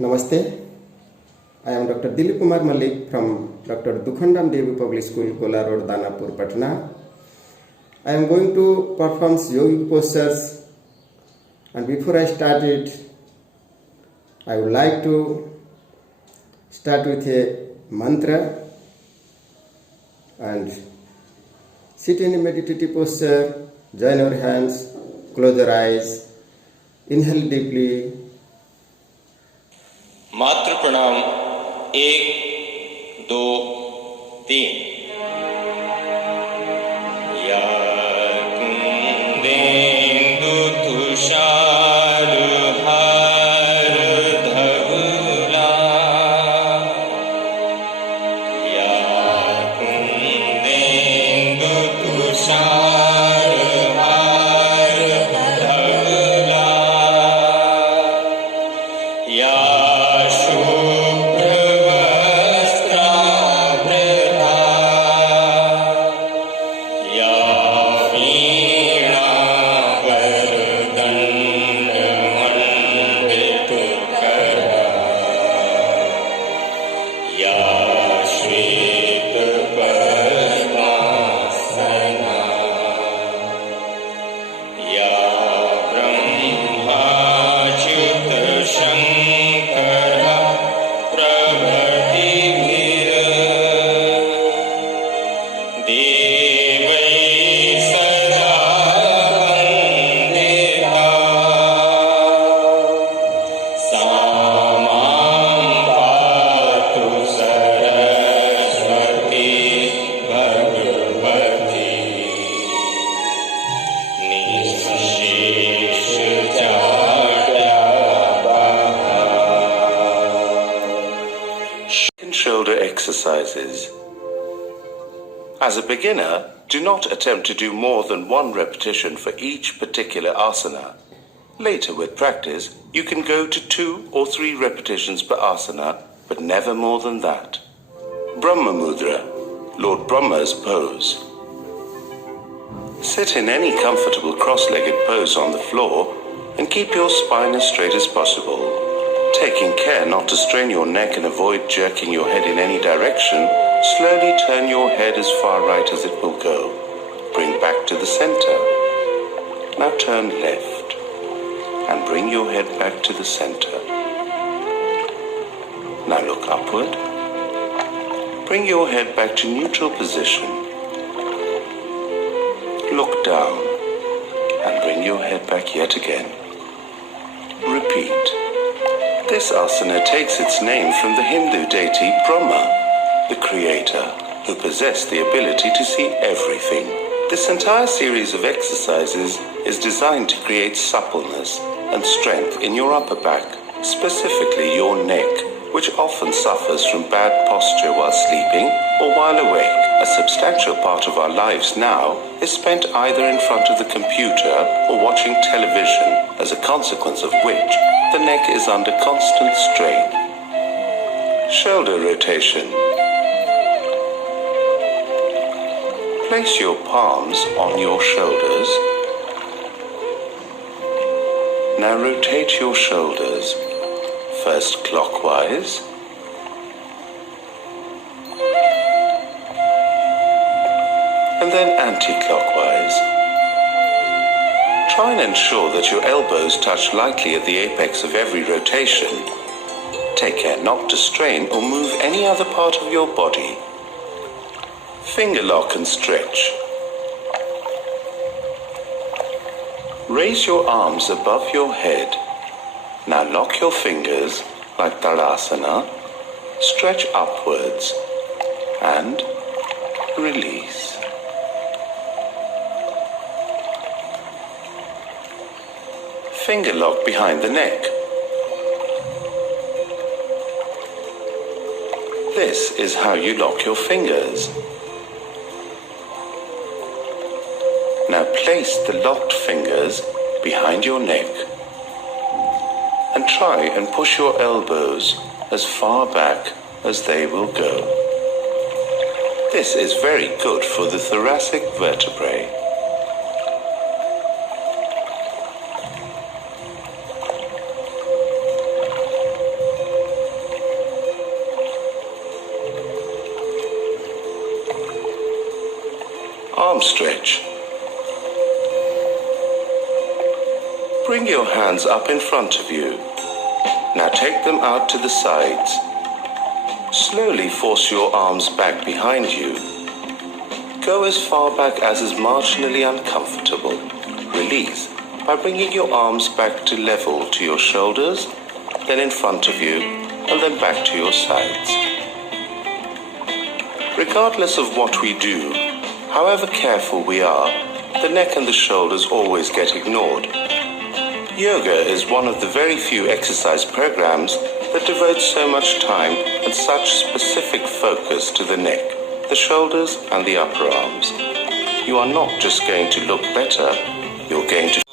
Namaste. I am Dr. DILLEP MALLIK from Dr. Dukhandam Devi Public School, Kola Road, Danapur, Patna. I am going to perform yogic postures, and before I start it, I would like to start with a mantra and sit in a meditative posture, join your hands, close your eyes, inhale deeply. मातृ प्रणाम 1 2 3 या कुंदेन्दु तुषार हार धवला या कुंदेन्दु तुषार हार धवला या shoulder exercises. As a beginner, do not attempt to do more than one repetition for each particular asana. Later with practice, you can go to 2 or 3 repetitions per asana, but never more than that. Brahma Mudra, Lord Brahma's pose. Sit in any comfortable cross-legged pose on the floor and keep your spine as straight as possible. Taking care not to strain your neck and avoid jerking your head in any direction, slowly turn your head as far right as it will go. Bring back to the center. Now turn left and bring your head back to the center. Now look upward. Bring your head back to neutral position. Look down and bring your head back yet again. Repeat. This asana takes its name from the Hindu deity Brahma, the creator, who possessed the ability to see everything. This entire series of exercises is designed to create suppleness and strength in your upper back, specifically your neck, which often suffers from bad posture while sleeping or while awake. A substantial part of our lives now is spent either in front of the computer or watching television, as a consequence of which the neck is under constant strain. Shoulder rotation. Place your palms on your shoulders. Now rotate your shoulders, first clockwise, and then anti-clockwise. Try and ensure that your elbows touch lightly at the apex of every rotation. Take care not to strain or move any other part of your body. Finger lock and stretch. Raise your arms above your head. Now lock your fingers like Tadasana, stretch upwards and release. Finger lock behind the neck. This is how you lock your fingers. Now place the locked fingers behind your neck and try and push your elbows as far back as they will go. This is very good for the thoracic vertebrae. Arm stretch. Bring your hands up in front of you. Now take them out to the sides. Slowly force your arms back behind you. Go as far back as is marginally uncomfortable. Release by bringing your arms back to level to your shoulders, then in front of you, and then back to your sides. Regardless of what we do, however careful we are, the neck and the shoulders always get ignored. Yoga is one of the very few exercise programs that devotes so much time and such specific focus to the neck, the shoulders and the upper arms. You are not just going to look better, you're going to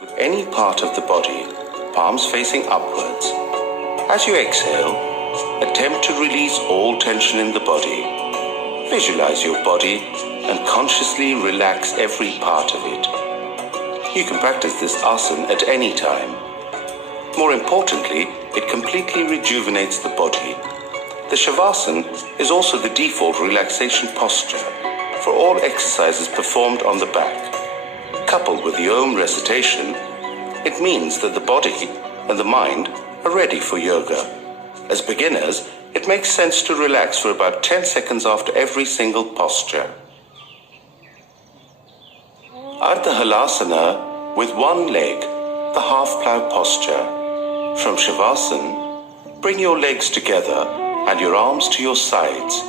with any part of the body, palms facing upwards. As you exhale, attempt to release all tension in the body. Visualize your body and consciously relax every part of it. You can practice this asana at any time. More importantly, it completely rejuvenates the body. The Shavasana is also the default relaxation posture for all exercises performed on the back. Coupled with the Om recitation, it means that the body and the mind are ready for yoga. As beginners, it makes sense to relax for about 10 seconds after every single posture. Ardha Halasana with one leg, the half plow posture. From Shavasana, bring your legs together and your arms to your sides,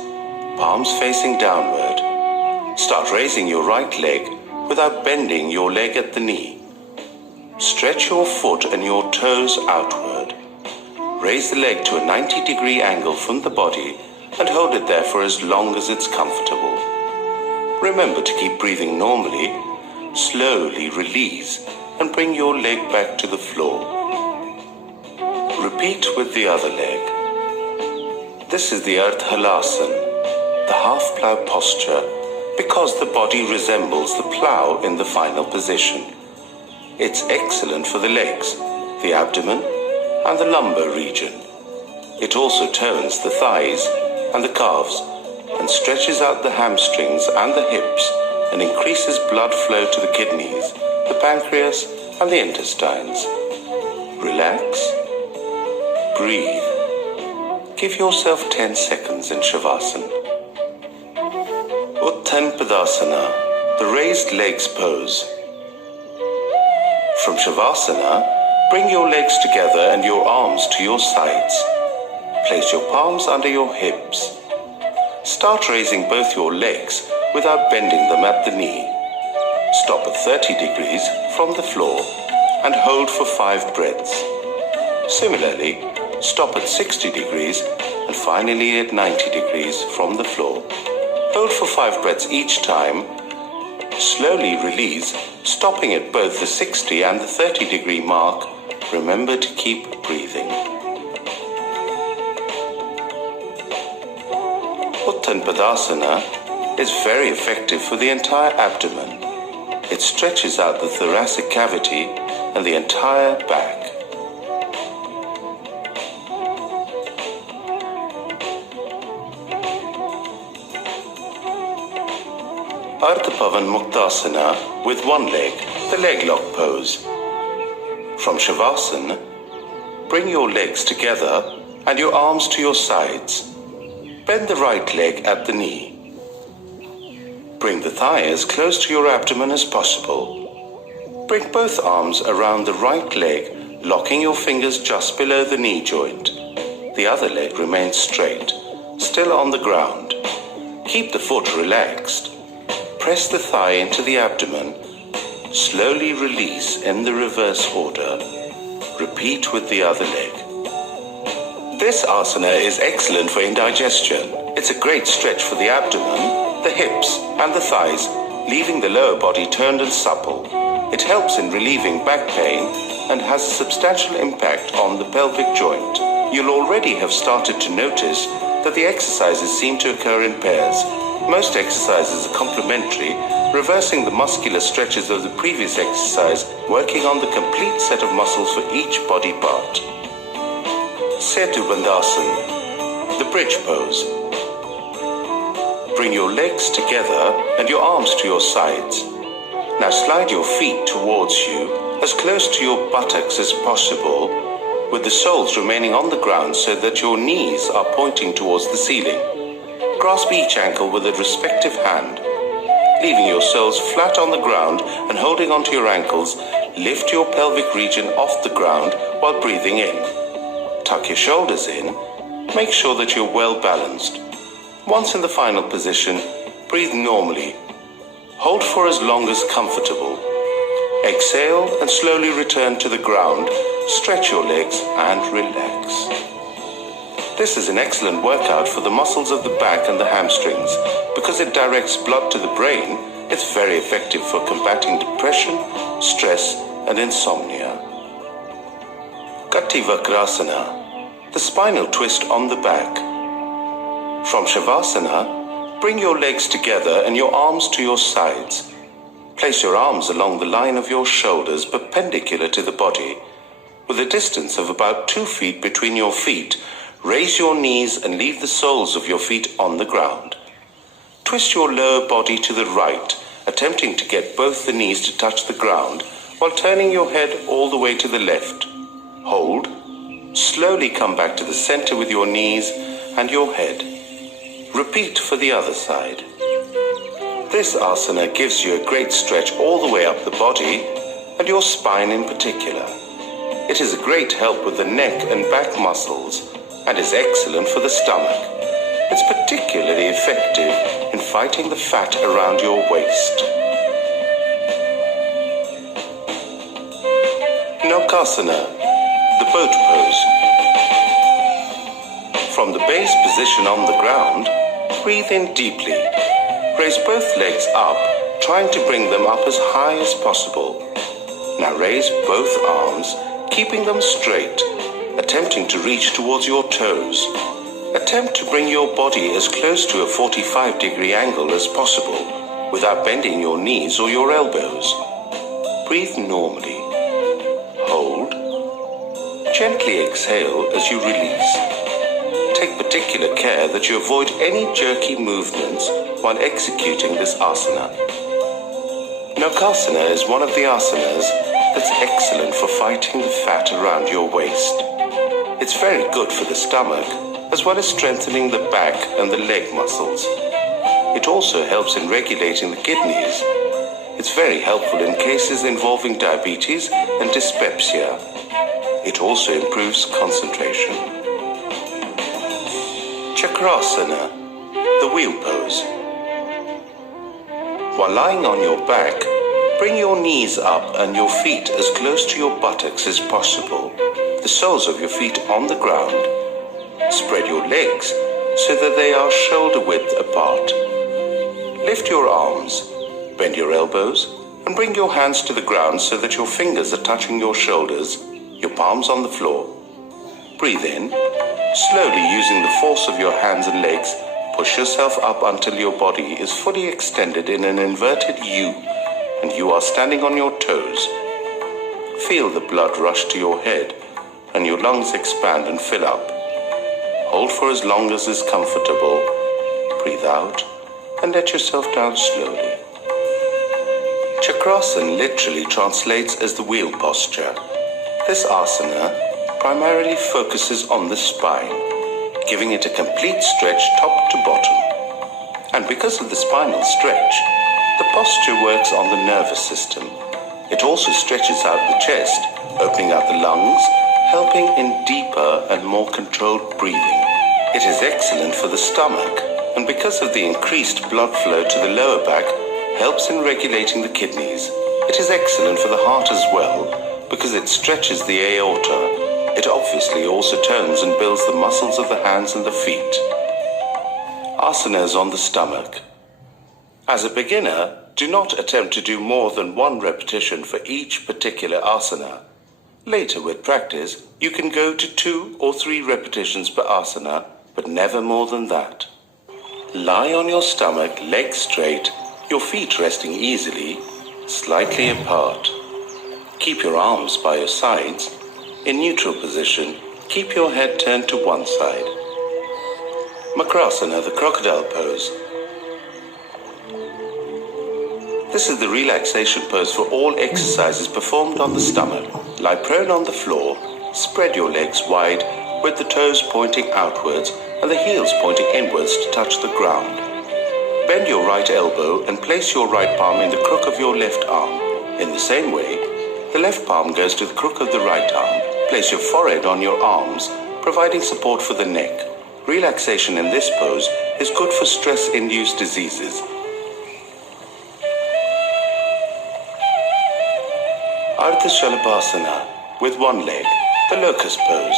palms facing downward. Start raising your right leg without bending your leg at the knee. Stretch your foot and your toes outward. Raise the leg to a 90-degree angle from the body and hold it there for as long as it's comfortable. Remember to keep breathing normally. Slowly release and bring your leg back to the floor. Repeat with the other leg. This is the Ardha Halasana, the half plow posture, because the body resembles the plow in the final position. It's excellent for the legs, the abdomen, and the lumbar region. It also tones the thighs and the calves and stretches out the hamstrings and the hips and increases blood flow to the kidneys, the pancreas, and the intestines. Relax. Breathe. Give yourself 10 seconds in Shavasana. Uttanpadasana, the raised legs pose. From Shavasana, bring your legs together and your arms to your sides. Place your palms under your hips. Start raising both your legs without bending them at the knee. Stop at 30 degrees from the floor and hold for 5 breaths. Similarly, stop at 60 degrees and finally at 90 degrees from the floor. Hold for 5 breaths each time. Slowly release, stopping at both the 60 and the 30 degree mark. Remember to keep breathing. Uttanpadasana is very effective for the entire abdomen. It stretches out the thoracic cavity and the entire back. Pavan Muktasana with one leg, the leg lock pose. From Shavasana, bring your legs together and your arms to your sides. Bend the right leg at the knee. Bring the thigh as close to your abdomen as possible. Bring both arms around the right leg, locking your fingers just below the knee joint. The other leg remains straight, still on the ground. Keep the foot relaxed. Press the thigh into the abdomen. Slowly release in the reverse order. Repeat with the other leg. This asana is excellent for indigestion. It's a great stretch for the abdomen, the hips and the thighs, leaving the lower body turned and supple. It helps in relieving back pain and has a substantial impact on the pelvic joint. You'll already have started to notice that the exercises seem to occur in pairs. Most exercises are complementary, reversing the muscular stretches of the previous exercise, working on the complete set of muscles for each body part. Setu Bandhasana, the bridge pose. Bring your legs together and your arms to your sides. Now slide your feet towards you, as close to your buttocks as possible, with the soles remaining on the ground so that your knees are pointing towards the ceiling. Grasp each ankle with a respective hand. Leaving your soles flat on the ground and holding onto your ankles, lift your pelvic region off the ground while breathing in. Tuck your shoulders in. Make sure that you're well balanced. Once in the final position, breathe normally. Hold for as long as comfortable. Exhale and slowly return to the ground. Stretch your legs and relax. This is an excellent workout for the muscles of the back and the hamstrings. Because it directs blood to the brain, it's very effective for combating depression, stress, and insomnia. Kati Chakrasana, the spinal twist on the back. From Shavasana, bring your legs together and your arms to your sides. Place your arms along the line of your shoulders perpendicular to the body. With a distance of about 2 feet between your feet, raise your knees and leave the soles of your feet on the ground. Twist your lower body to the right, attempting to get both the knees to touch the ground while turning your head all the way to the left. Hold. Slowly come back to the center with your knees and your head. Repeat for the other side. This asana gives you a great stretch all the way up the body and your spine in particular. It is a great help with the neck and back muscles and is excellent for the stomach. It's particularly effective in fighting the fat around your waist. Naukasana, the boat pose. From the base position on the ground, breathe in deeply. Raise both legs up, trying to bring them up as high as possible. Now raise both arms, keeping them straight, attempting to reach towards your toes. Attempt to bring your body as close to a 45-degree angle as possible, without bending your knees or your elbows. Breathe normally. Hold. Gently exhale as you release. Take particular care that you avoid any jerky movements while executing this asana. Naukasana is one of the asanas that's excellent for fighting the fat around your waist. It's very good for the stomach, as well as strengthening the back and the leg muscles. It also helps in regulating the kidneys. It's very helpful in cases involving diabetes and dyspepsia. It also improves concentration. Chakrasana, the wheel pose. While lying on your back, bring your knees up and your feet as close to your buttocks as possible, the soles of your feet on the ground. Spread your legs so that they are shoulder width apart. Lift your arms, bend your elbows, and bring your hands to the ground so that your fingers are touching your shoulders, your palms on the floor. Breathe in. Slowly, using the force of your hands and legs, push yourself up until your body is fully extended in an inverted U and you are standing on your toes. Feel the blood rush to your head and your lungs expand and fill up. Hold for as long as is comfortable. Breathe out and let yourself down slowly. Chakrasana literally translates as the wheel posture. This asana primarily focuses on the spine, giving it a complete stretch top to bottom. And because of the spinal stretch, the posture works on the nervous system. It also stretches out the chest, opening out the lungs, helping in deeper and more controlled breathing. It is excellent for the stomach, and because of the increased blood flow to the lower back, helps in regulating the kidneys. It is excellent for the heart as well, because it stretches the aorta. It obviously also tones and builds the muscles of the hands and the feet. Asanas on the stomach. As a beginner, do not attempt to do more than 1 repetition for each particular asana. Later with practice, you can go to 2 or 3 repetitions per asana, but never more than that. Lie on your stomach, legs straight, your feet resting easily, slightly apart. Keep your arms by your sides. In neutral position, keep your head turned to one side. Chakrasana, the crocodile pose. This is the relaxation pose for all exercises performed on the stomach. Lie prone on the floor, spread your legs wide with the toes pointing outwards and the heels pointing inwards to touch the ground. Bend your right elbow and place your right palm in the crook of your left arm. In the same way, the left palm goes to the crook of the right arm. Place your forehead on your arms, providing support for the neck. Relaxation in this pose is good for stress-induced diseases. Untitled with one leg, the locust pose.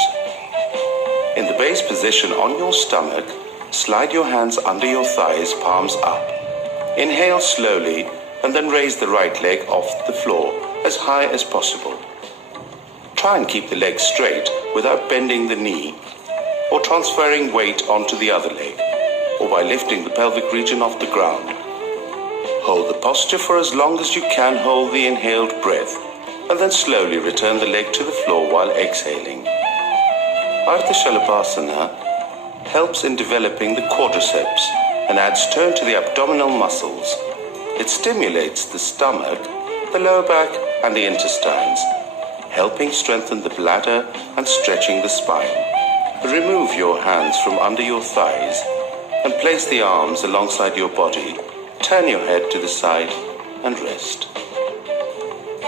In the base position on your stomach, slide your hands under your thighs, palms up. Inhale slowly and then raise the right leg off the floor as high as possible. Try and keep the leg straight without bending the knee or transferring weight onto the other leg, or by lifting the pelvic region off the ground. Hold the posture for as long as you can hold the inhaled breath, and then slowly return the leg to the floor while exhaling. Untitled helps in developing the quadriceps and adds tone to the abdominal muscles. It stimulates the stomach, the lower back, and the intestines, helping strengthen the bladder and stretching the spine. Remove your hands from under your thighs and place the arms alongside your body. Turn your head to the side and rest.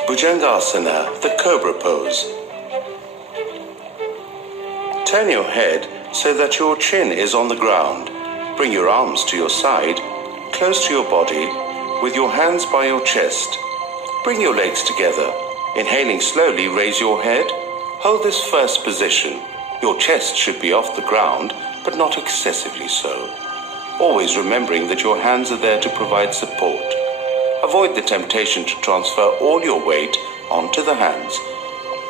Bhujangasana, the Cobra pose. Turn your head so that your chin is on the ground. Bring your arms to your side, close to your body, with your hands by your chest. Bring your legs together. Inhaling slowly, raise your head. Hold this first position. Your chest should be off the ground, but not excessively so. Always remembering that your hands are there to provide support. Avoid the temptation to transfer all your weight onto the hands.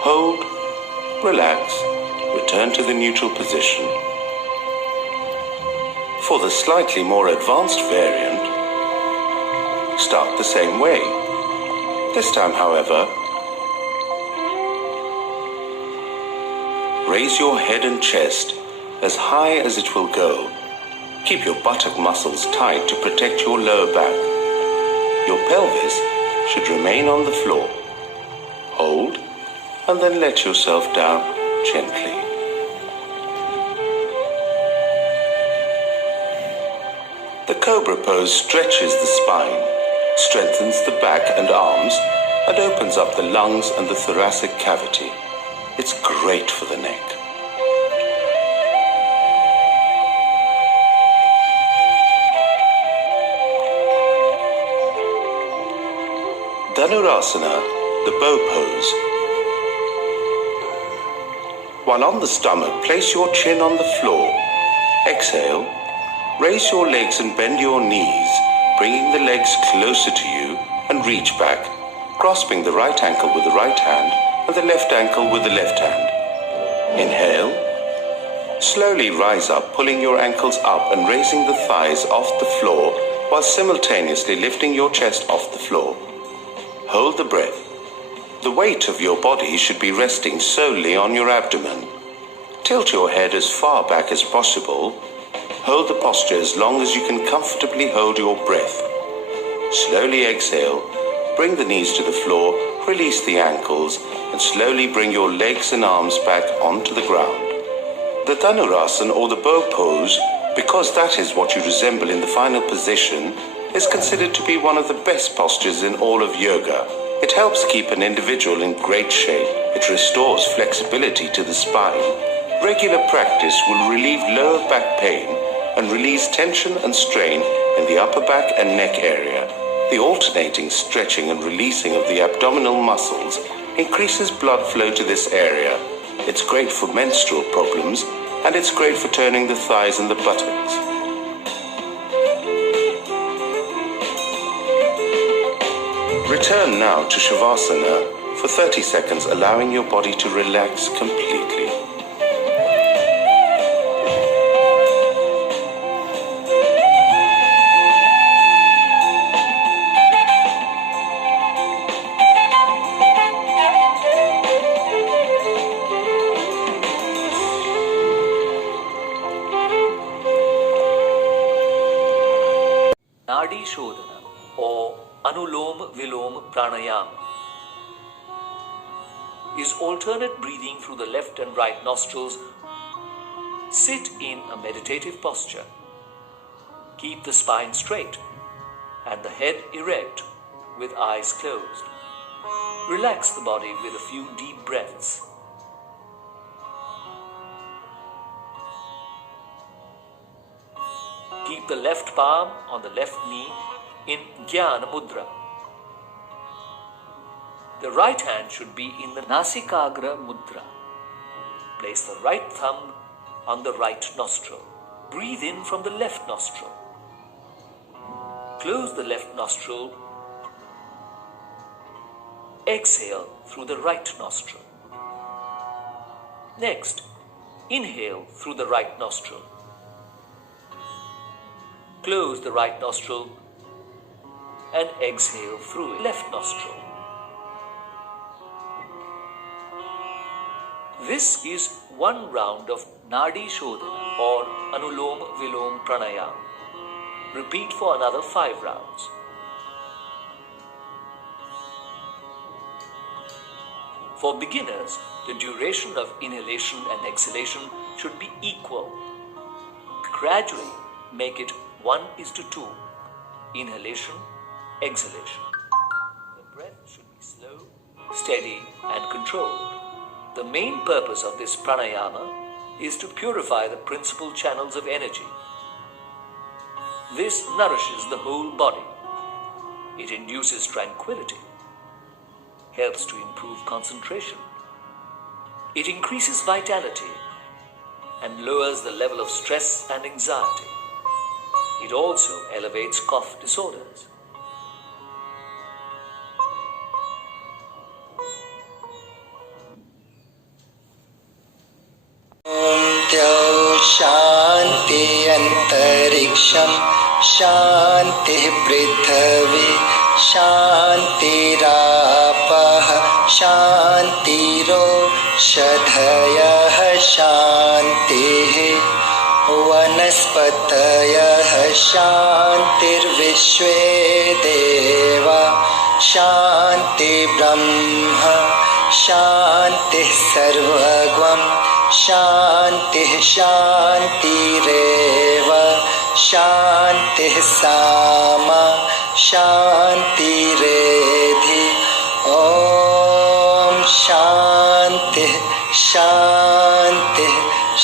Hold, relax, return to the neutral position. For the slightly more advanced variant, start the same way. This time, however, raise your head and chest as high as it will go. Keep your buttock muscles tight to protect your lower back. Your pelvis should remain on the floor. Hold, and then let yourself down gently. The Cobra pose stretches the spine, strengthens the back and arms, and opens up the lungs and the thoracic cavity. It's great for the neck. Dennard, the bow pose. While on the stomach, place your chin on the floor. Exhale, raise your legs and bend your knees, bringing the legs closer to you and reach back, grasping the right ankle with the right hand and the left ankle with the left hand. Inhale. Slowly rise up, pulling your ankles up and raising the thighs off the floor while simultaneously lifting your chest off the floor. Hold the breath. The weight of your body should be resting solely on your abdomen. Tilt your head as far back as possible. Hold the posture as long as you can comfortably hold your breath. Slowly exhale, bring the knees to the floor, release the ankles, and slowly bring your legs and arms back onto the ground. The Dhanurasana or the bow pose, because that is what you resemble in the final position, is considered to be one of the best postures in all of yoga. It helps keep an individual in great shape. It restores flexibility to the spine. Regular practice will relieve lower back pain and release tension and strain in the upper back and neck area. The alternating stretching and releasing of the abdominal muscles increases blood flow to this area. It's great for menstrual problems, and it's great for turning the thighs and the buttocks. Return now to Shavasana for 30 seconds, allowing your body to relax completely. Naari Shodhan or Anulom Vilom Pranayama is alternate breathing through the left and right nostrils. Sit in a meditative posture. Keep the spine straight and the head erect with eyes closed. Relax the body with a few deep breaths. Keep the left palm on the left knee in Jnana Mudra. The right hand should be in the Nasikagra Mudra. Place the right thumb on the right nostril. Breathe in from the left nostril. Close the left nostril. Exhale through the right nostril. Next, inhale through the right nostril. Close the right nostril and exhale through the left nostril. This is one round of Naari Shodhan or Anulom Vilom Pranayama. Repeat for another 5 rounds. For beginners, the duration of inhalation and exhalation should be equal. Gradually, make it 1:2. Inhalation, exhalation. The breath should be slow, steady, and controlled. The main purpose of this pranayama is to purify the principal channels of energy. This nourishes the whole body. It induces tranquility, helps to improve concentration. It increases vitality and lowers the level of stress and anxiety. It also elevates cough disorders. शांति अंतरिक्षम शांति पृथ्वी शांतिरापः शांतिरोषधयः शांतिः वनस्पतयः शांतिर्विश्वे देवा शांति ब्रह्म शांतिः सर्वगं शांतिः शांतिरेव शांतिः सामा शांतिरेधि ॐ शांतिः शांतिः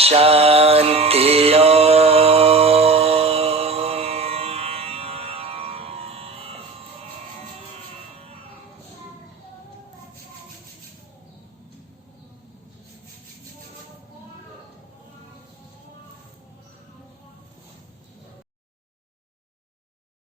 शांति ॐ